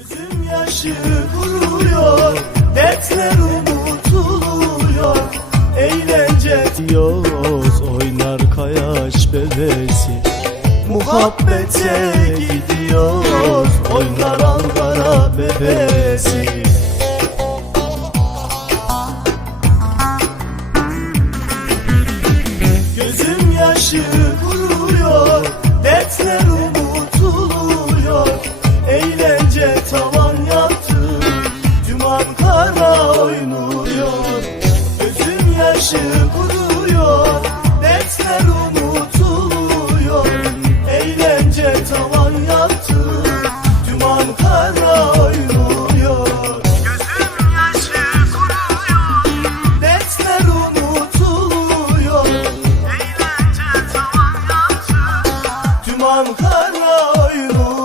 Gözüm yaşı kuruyor, dertler unutuluyor, eğlence diyoruz, oynar kayaş bebesi. Muhabbete gidiyoruz, oynar Ankara bebesi. Gözüm yaşı kuruyor, Ankara oynuyor. Gözüm yaşı kuruyor. Dertler unutuluyor. Eğlence tavan yaptı. Tüm Ankara oynuyor. Gözüm yaşı kuruyor. Dertler unutuluyor. Eğlence tavan yaptı. Tüm Ankara oynuyor.